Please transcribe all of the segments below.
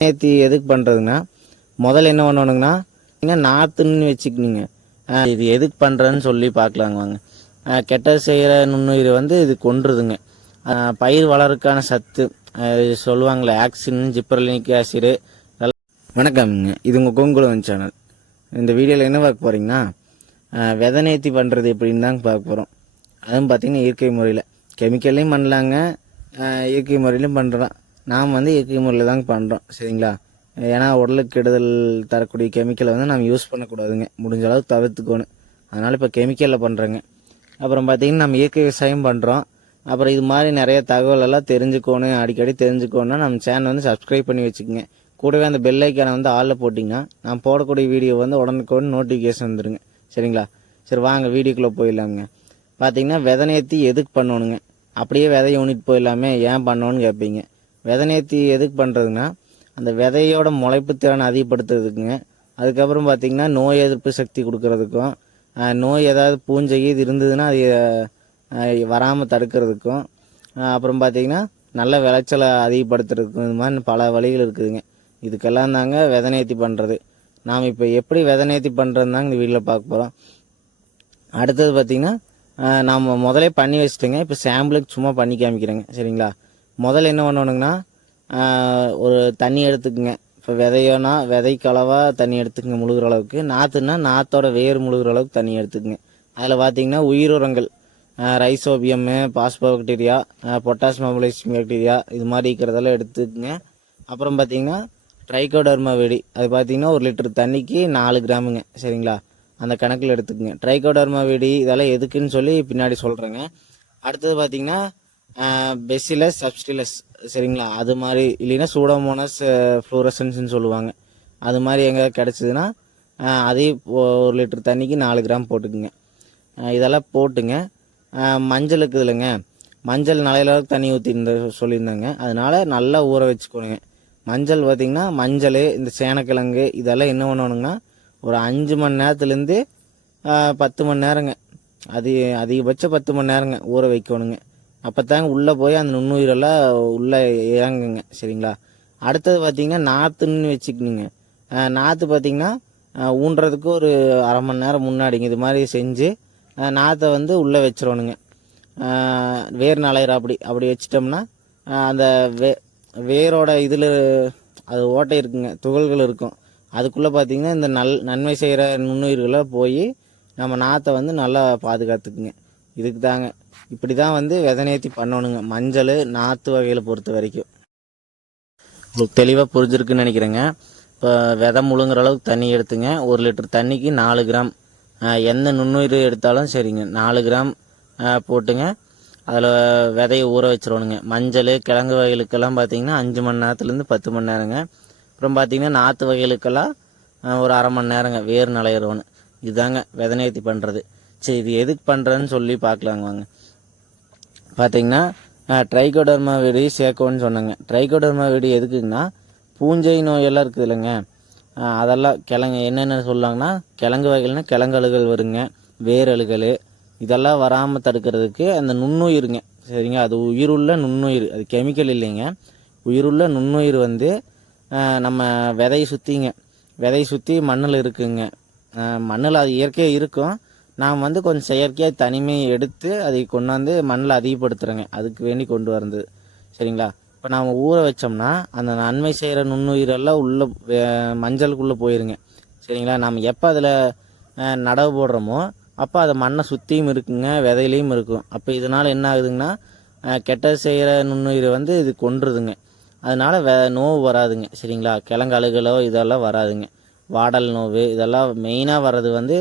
நேர்த்தி எதுக்கு பண்ணுறதுங்கண்ணா முதல்ல என்ன பண்ணணுங்கண்ணா நீங்கள் நாற்றுன்னு வச்சுக்கணுங்க இது எதுக்கு பண்ணுறதுன்னு சொல்லி பார்க்கலாங்க வாங்க கெட்ட கெட்டது செய்கிற நுண்ணுயிர் வந்து இது கொன்றுதுங்க. பயிர் வளருக்கான சத்து சொல்லுவாங்களே ஆக்சின் ஜிப்ரலினிக் ஆசிடு வணக்கம்ங்க. இது உங்கள் கோங்குளம் சேனல். இந்த வீடியோவில் என்ன பார்க்க போகிறீங்கன்னா விதை நேர்த்தி பண்ணுறது எப்படின்னு தாங்க பார்க்க போகிறோம் அதுவும் பார்த்தீங்கன்னா இயற்கை முறையில். கெமிக்கல்லையும் பண்ணலாங்க இயற்கை முறையிலையும் பண்ணுறோம் நாம் வந்து இயற்கை முறையில் தாங்க பண்ணுறோம் சரிங்களா? ஏன்னா உடலுக்கு கெடுதல் தரக்கூடிய கெமிக்கலை வந்து நம்ம யூஸ் பண்ணக்கூடாதுங்க. முடிஞ்ச அளவுக்கு தவிர்த்துக்கணும். அதனால் இப்போ கெமிக்கலில் பண்ணுறேங்க அப்புறம் பார்த்திங்கன்னா நம்ம இயற்கை விவசாயம் பண்ணுறோம் அப்புறம் இது மாதிரி நிறைய தகவல் எல்லாம் தெரிஞ்சுக்கணும் அடிக்கடி தெரிஞ்சுக்கணும்னா நம்ம சேனல் வந்து சப்ஸ்கிரைப் பண்ணி வச்சுக்கோங்க. கூடவே அந்த பெல் ஐக்கானை வந்து ஆளில் போட்டிங்கன்னா நான் போடக்கூடிய வீடியோ வந்து உடனுக்குடன் நோட்டிஃபிகேஷன் வந்துடுங்க சரிங்களா? சரி வாங்க வீடியோக்குள்ளே போயிடலாமுங்க. பார்த்தீங்கன்னா விதை நேர்த்தி எதுக்கு பண்ணணுங்க? அப்படியே விதை யூனிட் போயிடலாமே ஏன் பண்ணணும்னு கேட்பீங்க விதை நேர்த்தி எதுக்கு பண்ணுறதுன்னா அந்த விதையோட முளைப்பு திறனை அதிகப்படுத்துறதுக்குங்க. அதுக்கப்புறம் பார்த்தீங்கன்னா நோய் எதிர்ப்பு சக்தி கொடுக்கறதுக்கும் நோய் ஏதாவது பூஞ்சை இது இருந்ததுன்னா அது வராமல் தடுக்கிறதுக்கும் அப்புறம் பார்த்தீங்கன்னா நல்ல விளைச்சலை அதிகப்படுத்துறதுக்கும் இது மாதிரி பல வழிகள் இருக்குதுங்க. இதுக்கெல்லாம் தாங்க விதை நேர்த்தி பண்ணுறது நாம் இப்போ எப்படி விதை நேர்த்தி பண்ணுறது தாங்க இந்த வீட்டில் பார்க்க போகிறோம் அடுத்தது பார்த்திங்கன்னா நாம் முதலே பண்ணி வச்சுட்டேங்க. இப்போ சாம்பிளுக்கு சும்மா பண்ணி காமிக்கிறேங்க. சரிங்களா? முதல்ல என்ன பண்ணணுங்கன்னா ஒரு தண்ணி எடுத்துக்குங்க. இப்போ விதையோனா விதைக்கு தண்ணி எடுத்துக்கங்க முழுகிற அளவுக்கு. நாற்றுனா நாற்றோட வேர் முழுகிற அளவுக்கு தண்ணி எடுத்துக்கங்க. அதில் பார்த்தீங்கன்னா உயிருரங்கள் rhizobium phosphobacteria potash mobilising bacteria இது மாதிரி இருக்கிறதெல்லாம் எடுத்துக்கங்க. அப்புறம் பார்த்தீங்கன்னா ட்ரைகோடர்மா வெடி. அது பார்த்தீங்கன்னா ஒரு லிட்டர் தண்ணிக்கு நாலு கிராமுங்க. சரிங்களா? அந்த கணக்கில் எடுத்துக்கங்க. ட்ரைகோடர்மா வெடி இதெல்லாம் எதுக்குன்னு சொல்லி பின்னாடி சொல்கிறேங்க அடுத்தது பார்த்தீங்கன்னா பெசிலஸ் சப்ஸ்டிலஸ் சரிங்களா? அது மாதிரி இல்லைன்னா சூடோமோனஸ் ஃப்ளூரசன்ஸ்னு சொல்லுவாங்க. அது மாதிரி எங்கே கிடச்சிதுன்னா அதையும் ஒரு லிட்டர் தண்ணிக்கு நாலு கிராம் போட்டுக்குங்க. இதெல்லாம் போட்டுங்க. மஞ்சள் இருக்குது இல்லைங்க. மஞ்சள் நிலையில தண்ணி ஊற்றிருந்த சொல்லியிருந்தாங்க. அதனால நல்லா ஊற வச்சுக்கணுங்க. மஞ்சள் பார்த்திங்கன்னா மஞ்சள் இந்த சேனக்கிழங்கு இதெல்லாம் என்ன பண்ணணுங்கன்னா ஒரு அஞ்சு மணி நேரத்துலேருந்து பத்து மணி நேரங்க. அது அதிகபட்சம் பத்து மணி நேரங்க ஊற வைக்கணுங்க. அப்போ தாங்க உள்ளே போய் அந்த நுண்ணுயிரெல்லாம் உள்ளே இறங்குங்க சரிங்களா? அடுத்தது பார்த்திங்கன்னா நாற்றுன்னு வச்சுக்கணுங்க நாற்று பார்த்தீங்கன்னா ஊன்றதுக்கு ஒரு அரை மணி நேரம் முன்னாடிங்க இது மாதிரி செஞ்சு நாற்றை வந்து உள்ளே வச்சிடணுங்க வேர் நலையிற அப்படி அப்படி வச்சிட்டோம்னா அந்த வே வேரோட இதில் அது ஓட்டை இருக்குங்க துகள்கள் இருக்கும். அதுக்குள்ளே பார்த்தீங்கன்னா இந்த நல் நன்மை செய்கிற நுண்ணுயிர்களை போய் நம்ம நாற்றை வந்து நல்லா பாதுகாத்துக்குங்க. இதுக்கு தாங்க இப்படி தான் வந்து விதை நேர்த்தி பண்ணணுங்க. மஞ்சள் நாற்று வகையில் பொறுத்த வரைக்கும். உங்களுக்கு தெளிவாக புரிஞ்சிருக்குன்னு நினைக்கிறேங்க. இப்போ விதை முழுங்குற அளவுக்கு தண்ணி எடுத்துங்க. ஒரு லிட்டர் தண்ணிக்கு நாலு கிராம். எந்த நுண்ணுயிர் எடுத்தாலும் சரிங்க. நாலு கிராம் போட்டுங்க. அதில் விதையை ஊற வச்சிடணுங்க மஞ்சள் கிழங்கு வகைகளுக்கெல்லாம் பார்த்தீங்கன்னா அஞ்சு மணி நேரத்துலேருந்து பத்து மணி நேரங்க. அப்புறம் பார்த்தீங்கன்னா நாற்று வகைகளுக்கெல்லாம் ஒரு அரை மணி நேரங்க. வேர் நிலையிறவனு இதுதாங்க விதை நேர்த்தி பண்ணுறது சரி இது எதுக்கு பண்ணுறேன்னு சொல்லி பார்க்கலாங்க வாங்க. பார்த்தீங்கன்னா ட்ரைகோடர்மா வெடி சேர்க்கோன்னு சொன்னாங்க. ட்ரைகோடர்மா வெடி எதுக்குங்கன்னா பூஞ்சை நோயெல்லாம் இருக்குது இல்லைங்க. அதெல்லாம் கிழங்கு என்னென்ன சொல்லுவாங்கன்னா கிழங்கு வகைகள்னா கிழங்கழுகள் வருங்க வேரழுகள் இதெல்லாம் வராமல் தடுக்கிறதுக்கு அந்த நுண்ணுயிருங்க. சரிங்க அது உயிருள்ள நுண்ணுயிர் அது கெமிக்கல் இல்லைங்க. உயிருள்ள நுண்ணுயிர் வந்து நம்ம விதையை சுற்றிங்க விதையை சுற்றி மண்ணில் இருக்குங்க. மண்ணில் அது இயற்கையாக இருக்கும். நாம் வந்து கொஞ்சம் செயற்கையாக தனிமையை எடுத்து அதை கொண்டாந்து மண்ணில் அதிகப்படுத்துகிறோங்க அதுக்கு வேண்டி கொண்டு வரது சரிங்களா? இப்போ நாம் ஊற வச்சோம்னா அந்த நன்மை செய்கிற நுண்ணுயிரெல்லாம் உள்ளே மஞ்சளுக்குள்ளே போயிருங்க. சரிங்களா? நாம் எப்போ அதில் நடவு போடுறோமோ அப்போ அது மண்ணை சுற்றியும் இருக்குங்க விதையிலையும் இருக்கும். அப்போ இதனால் என்ன ஆகுதுங்கன்னா கெட்டது செய்கிற நுண்ணுயிரை வந்து இது கொன்றுதுங்க. அதனால வே நோவு வராதுங்க. சரிங்களா? கிழங்கு அழுகலோ இதெல்லாம் வராதுங்க. வாடல் நோவு இதெல்லாம் மெயினாக வர்றது வந்து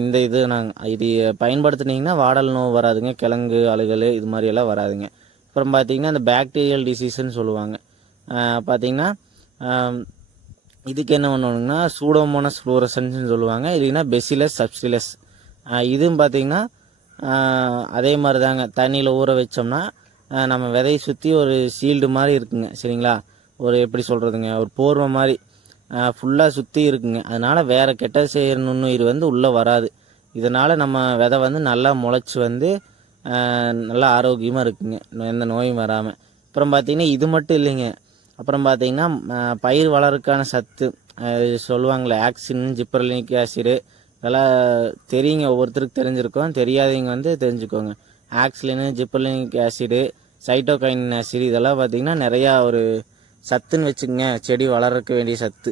இந்த இது நாங்கள் இது பயன்படுத்துனீங்கன்னா வாடல் நோவு வராதுங்க கிழங்கு அழுகல் இது மாதிரி எல்லாம் வராதுங்க. அப்புறம் பார்த்தீங்கன்னா இந்த பேக்டீரியல் டிசீஸ்ன்னு சொல்லுவாங்க. பார்த்தீங்கன்னா இதுக்கு என்ன பண்ணணுங்கன்னா சூடோமோனஸ் ஃப்ளூரசன்ஸ்னு சொல்லுவாங்க. இல்லைன்னா பெசிலஸ் சப்சிலஸ் இதுவும் பார்த்தீங்கன்னா அதே மாதிரி தாங்க தண்ணியில் ஊற வச்சோம்னா நம்ம விதையை சுற்றி ஒரு சீல்டு மாதிரி இருக்குங்க. சரிங்களா? ஒரு எப்படி சொல்கிறதுங்க ஒரு போர்வை மாதிரி. ஃபுல்லாக சுற்றி இருக்குங்க. அதனால் வேறு கெட்ட செய்கிற நுண்ணுயிர் வந்து உள்ளே வராது. இதனால் நம்ம விதை வந்து நல்லா முளைச்சி வந்து நல்லா ஆரோக்கியமாக இருக்குங்க. எந்த நோயும் வராமல் அப்புறம் பார்த்தீங்கன்னா இது மட்டும் இல்லைங்க. அப்புறம் பார்த்தீங்கன்னா பயிர் வளருக்கான சத்து சொல்லுவாங்களே ஆக்சின் ஜிப்ரலினிக் ஆசிடு இதெல்லாம் தெரியுங்க. ஒவ்வொருத்தருக்கு தெரிஞ்சிருக்கோம். தெரியாதவங்க வந்து தெரிஞ்சுக்கோங்க. ஆக்சிலினு ஜிப்ரலினிக் ஆசிடு சைட்டோகைன் ஆசிடு இதெல்லாம் பார்த்தீங்கன்னா நிறையா ஒரு சத்துன்னு வச்சுக்கோங்க செடி வளர்க்க வேண்டிய சத்து.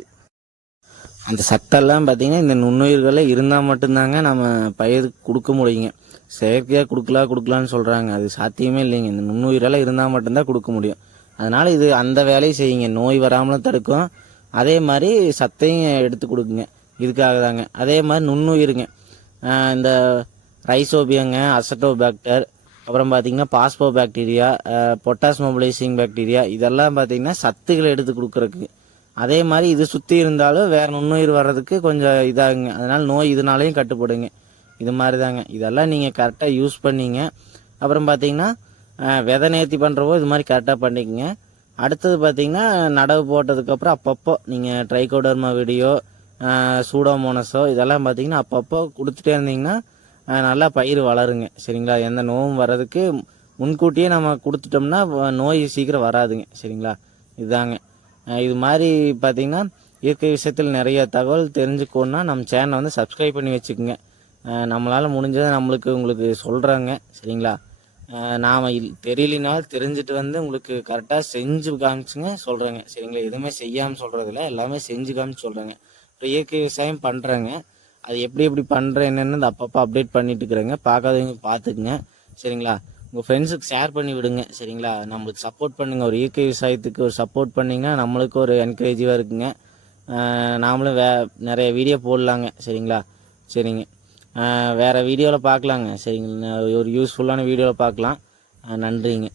அந்த சத்தெல்லாம் பார்த்தீங்கன்னா இந்த நுண்ணுயிர்களே இருந்தால் மட்டும்தாங்க நம்ம பயிருக்கு கொடுக்க முடியுங்க. செயற்கையாக கொடுக்கலாம் கொடுக்கலான்னு சொல்கிறாங்க அது சாத்தியமே இல்லைங்க. இந்த நுண்ணுயிரெல்லாம் இருந்தால் மட்டும்தான் கொடுக்க முடியும். அதனால் இது அந்த வேலையை செய்யுங்க. நோய் வராமலும் தடுக்கும். அதே மாதிரி சத்தையும் எடுத்து கொடுக்குங்க. இதுக்காக தாங்க. அதே மாதிரி நுண்ணுயிருங்க. இந்த ரைசோபியங்க அசட்டோபாக்டர் அப்புறம் பார்த்தீங்கன்னா phospho bacteria potash mobilising bacteria இதெல்லாம் பார்த்தீங்கன்னா சத்துக்களை எடுத்து கொடுக்குறதுக்கு. அதே மாதிரி இது சுற்றி இருந்தாலும் வேறு நுண்ணுயிர் வர்றதுக்கு கொஞ்சம் இதாகுங்க. அதனால் நோய் இதனாலையும் கட்டுப்படுங்க. இது மாதிரி தாங்க இதெல்லாம் நீங்கள் கரெக்டாக யூஸ் பண்ணிங்க. அப்புறம் பார்த்தீங்கன்னா விதை நேர்த்தி பண்ணுறப்போ இது மாதிரி கரெக்டாக பண்ணிக்கங்க. அடுத்தது பார்த்தீங்கன்னா நடவு போட்டதுக்கப்புறம் அப்பப்போ நீங்கள் ட்ரைகோடர்மா வீடியோ சூடோமோனஸோ இதெல்லாம் பார்த்தீங்கன்னா அப்பப்போ கொடுத்துட்டே இருந்தீங்கன்னா நல்லா பயிர் வளருங்க. சரிங்களா? எந்த நோவும் வர்றதுக்கு முன்கூட்டியே நம்ம கொடுத்துட்டோம்னா நோய் சீக்கிரம் வராதுங்க. சரிங்களா? இதுதாங்க இது மாதிரி பார்த்தீங்கன்னா இயற்கை விஷயத்தில் நிறைய தகவல் தெரிஞ்சுக்கணுன்னா நம்ம சேனலை வந்து சப்ஸ்கிரைப் பண்ணி வச்சுக்கோங்க. நம்மளால் முடிஞ்சதை நம்மளுக்கு உங்களுக்கு சொல்கிறாங்க சரிங்களா? நாம் இல்- தெரியலினாலும் தெரிஞ்சுட்டு வந்து உங்களுக்கு கரெக்டாக செஞ்சு காமிச்சுங்க சொல்கிறேங்க சரிங்களா? எதுவுமே செய்யாமல் சொல்கிறதில்ல எல்லாமே செஞ்சு காமிச்சு சொல்கிறேங்க இப்போ இயற்கை விவசாயம் பண்ணுறேங்க அது எப்படி எப்படி பண்ணுறேன் என்னென்னு அப்பப்போ அப்டேட் பண்ணிட்டு இருக்கிறேங்க. பார்க்காதவங்க பார்த்துக்குங்க. சரிங்களா? உங்கள் ஃப்ரெண்ட்ஸுக்கு ஷேர் பண்ணி விடுங்க. சரிங்களா? நம்மளுக்கு சப்போர்ட் பண்ணுங்கள் ஒரு இயற்கை விவசாயத்துக்கு ஒரு சப்போர்ட் பண்ணிங்கன்னா நம்மளுக்கு ஒரு என்கரேஜிவாக இருக்குங்க. நாமளும் வே நிறைய வீடியோ போடலாங்க. சரிங்களா? சரிங்க. வேறு வேற வீடியோவில் பார்க்கலாங்க. சரிங்களா ஒரு யூஸ்ஃபுல்லான வீடியோவில் பார்க்கலாம். நன்றிங்க.